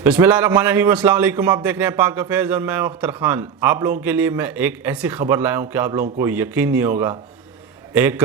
बिस्मिल्लाहिर्रहमानिर्रहीम, अस्सलाम वालेकुम। आप देख रहे हैं पाक अफेयर्स और मैं अख्तर खान। आप लोगों के लिए मैं एक ऐसी खबर लाया हूँ कि आप लोगों को यकीन नहीं होगा। एक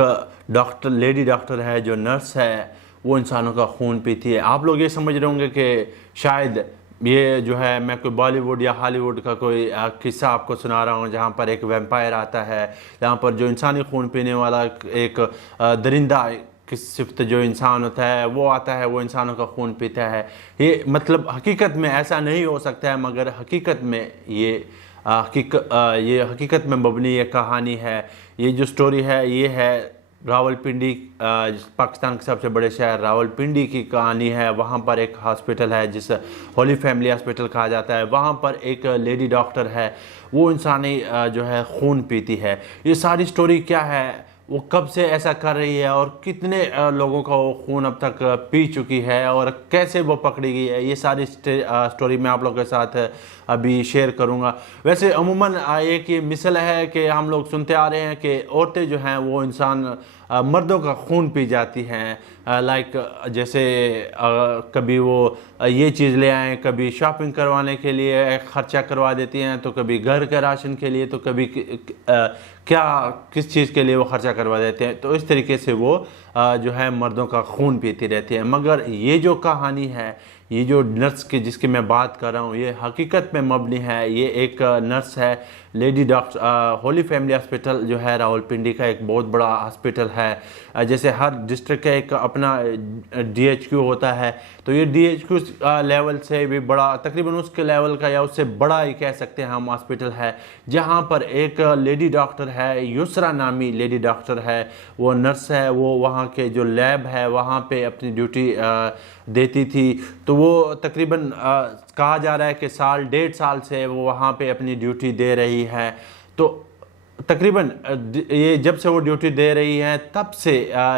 डॉक्टर, लेडी डॉक्टर है जो नर्स है, वो इंसानों का खून पीती है। आप लोग ये समझ रहे होंगे कि शायद ये जो है मैं कोई बॉलीवुड या हॉलीवुड का कोई किस्सा आपको सुना रहा हूँ, जहाँ पर एक वैम्पायर आता है, जहाँ पर जो इंसानी खून पीने वाला एक दरिंदा किस सिफ्त जो इंसान होता है वो आता है, वो इंसानों का खून पीता है। ये मतलब हकीकत में ऐसा नहीं हो सकता है, मगर हकीकत में ये हकीकत में मबनी ये कहानी है। ये जो स्टोरी है ये है रावलपिंडी, पाकिस्तान के सबसे बड़े शहर रावलपिंडी की कहानी है। वहाँ पर एक हॉस्पिटल है जिस होली फैमिली हॉस्पिटल कहा जाता है। वहाँ पर एक लेडी डॉक्टर है, वो इंसानी जो है खून पीती है। ये सारी स्टोरी क्या है, वो कब से ऐसा कर रही है और कितने लोगों का वो खून अब तक पी चुकी है और कैसे वो पकड़ी गई है, ये सारी स्टोरी मैं आप लोगों के साथ अभी शेयर करूंगा। वैसे अमूमन एक ये मिसल है कि हम लोग सुनते आ रहे हैं कि औरतें जो हैं वो इंसान मर्दों का खून पी जाती हैं। लाइक जैसे कभी वो ये चीज़ ले आएँ, कभी शॉपिंग करवाने के लिए ख़र्चा करवा देती हैं, तो कभी घर के राशन के लिए, तो कभी किस चीज़ के लिए वो ख़र्चा करवा देते हैं। तो इस तरीके से वो जो है मर्दों का खून पीती रहती है। मगर ये जो कहानी है, ये जो नर्स की जिसकी मैं बात कर रहा हूँ, ये हकीकत में मबनी है। ये एक नर्स है, lady doctor. Holi family hospital जो है रावलपिंडी का एक बहुत बड़ा हॉस्पिटल है। जैसे हर डिस्ट्रिक्ट का एक अपना DHQ होता है, तो ये DHQ लेवल से भी बड़ा, तकरीबन उसके लेवल का या उससे बड़ा ही कह सकते हैं हम हॉस्पिटल है, जहाँ पर एक लेडी डॉक्टर है, युसरा नामी लेडी डॉक्टर है। वो नर्स है, वो वहाँ के जो लैब है वहाँ पे अपनी ड्यूटी देती थी। तो वो तकरीबन कहा जा रहा है कि डेढ़ साल से वो वहाँ पे अपनी ड्यूटी दे रही है। तो तकरीबन ये जब से वो ड्यूटी दे रही है तब से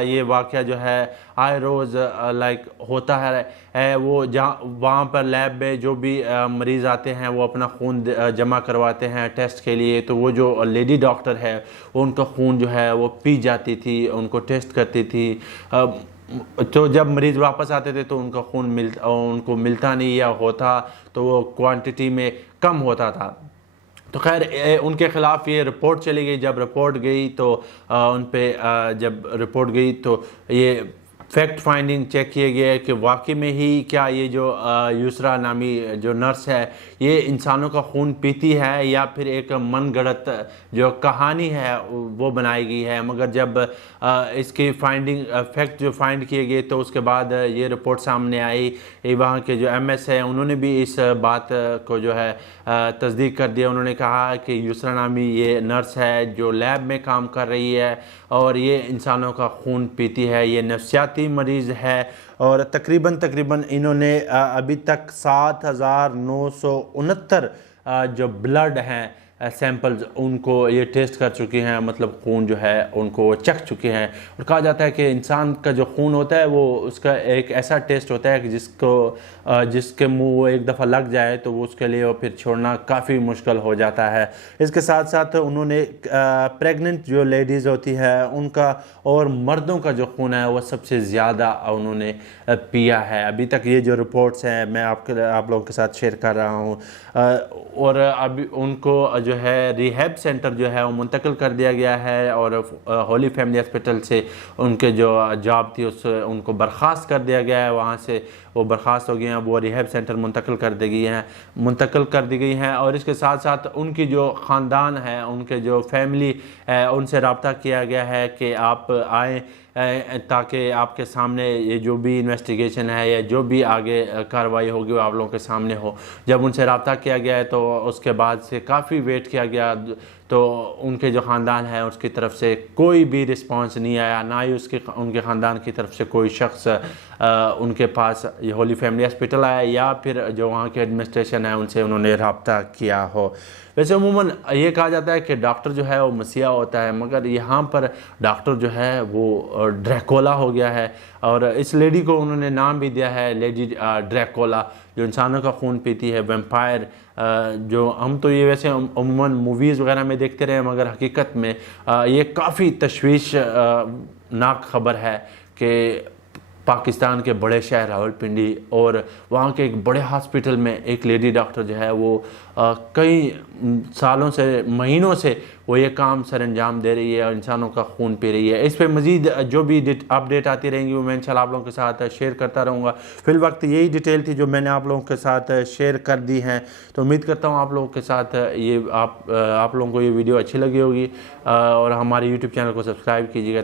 ये वाक़या जो है आए रोज़ लाइक होता है। वो जहाँ वहाँ पर लैब में जो भी मरीज़ आते हैं वो अपना खून जमा करवाते हैं टेस्ट के लिए। तो वो जो लेडी डॉक्टर है वो उनका खून जो है वो पी जाती थी, उनको टेस्ट करती थी। तो जब मरीज़ वापस आते थे तो उनका खून उनको मिलता नहीं, या होता तो वो क्वांटिटी में कम होता था। तो खैर उनके ख़िलाफ़ ये रिपोर्ट चली गई। जब रिपोर्ट गई तो जब रिपोर्ट गई तो ये फैक्ट फाइंडिंग चेक किए गए कि वाकई में ही क्या ये जो युसरा नामी जो नर्स है ये इंसानों का खून पीती है, या फिर एक मनगढ़ंत जो कहानी है वो बनाई गई है। मगर जब इसकी फाइंडिंग फैक्ट जो फाइंड किए गए तो उसके बाद ये रिपोर्ट सामने आई। वहाँ के जो MS है उन्होंने भी इस बात को जो है तस्दीक कर दिया। उन्होंने कहा कि युसरा नामी ये नर्स है जो लैब में काम कर रही है और ये इंसानों का खून पीती है, ये नफ्सियाती मरीज़ है। और तकरीबन इन्होंने अभी तक 7,969 जो ब्लड हैं सैंपल्स उनको ये टेस्ट कर चुकी हैं, मतलब खून जो है उनको चख चुके हैं। और कहा जाता है कि इंसान का जो खून होता है वो उसका एक ऐसा टेस्ट होता है कि जिसके मुंह वो एक दफ़ा लग जाए तो वो उसके लिए वो फिर छोड़ना काफ़ी मुश्किल हो जाता है। इसके साथ साथ उन्होंने प्रेग्नेंट जो लेडीज़ होती है उनका और मर्दों का जो खून है वो सबसे ज़्यादा उन्होंने पिया है। अभी तक ये जो रिपोर्ट्स हैं मैं आप लोगों के साथ शेयर कर रहा हूँ। और अभी उनको जो है रिहैब सेंटर जो है वो मुंतकिल कर दिया गया है, और होली फैमिली हॉस्पिटल से उनके जो जॉब थी उनको बर्खास्त कर दिया गया है। वहाँ से वो बर्खास्त हो गए हैं, वो रिहैब सेंटर मुंतकिल कर दी गई हैं। और इसके साथ साथ उनकी जो ख़ानदान है, उनके जो फैमिली है, उनसे रब्ता किया गया है कि आप आएँ ताकि आपके सामने ये जो भी इन्वेस्टिगेशन है या जो भी आगे कार्रवाई होगी वो आप लोगों के सामने हो। जब उनसे रब्ता किया गया है तो उसके बाद से काफ़ी वेट किया गया, तो उनके जो ख़ानदान है उसकी तरफ से कोई भी रिस्पांस नहीं आया, ना ही उनके ख़ानदान की तरफ से कोई शख्स उनके पास ये होली फैमिली हॉस्पिटल आया या फिर जो वहाँ के एडमिनिस्ट्रेशन है उनसे उन्होंने रब्ता किया हो। वैसे अमूमन ये कहा जाता है कि डॉक्टर जो है वो मसीहा होता है, मगर यहाँ पर डॉक्टर जो है वो ड्रैकोला हो गया है। और इस लेडी को उन्होंने नाम भी दिया है लेडी ड्रैकोला, जो इंसानों का खून पीती है, वैम्पायर। जो हम तो ये वैसे अमूमन मूवीज़ वगैरह में देखते रहे, मगर हकीकत में ये काफ़ी तशवीश नाक खबर है कि पाकिस्तान के बड़े शहर रावलपिंडी, और वहाँ के एक बड़े हॉस्पिटल में एक लेडी डॉक्टर जो है वो कई सालों से, महीनों से वो ये काम सर अंजाम दे रही है और इंसानों का खून पी रही है। इस पे मज़ीद जो भी अपडेट आती रहेंगी वो मैं इंशाल्लाह आप लोगों के साथ शेयर करता रहूँगा। फिल वक्त यही डिटेल थी जो मैंने आप लोगों के साथ शेयर कर दी हैं। तो उम्मीद करता हूँ आप लोगों के साथ ये आप लोगों को ये वीडियो अच्छी लगी होगी, और हमारे यूट्यूब चैनल को सब्सक्राइब कीजिएगा।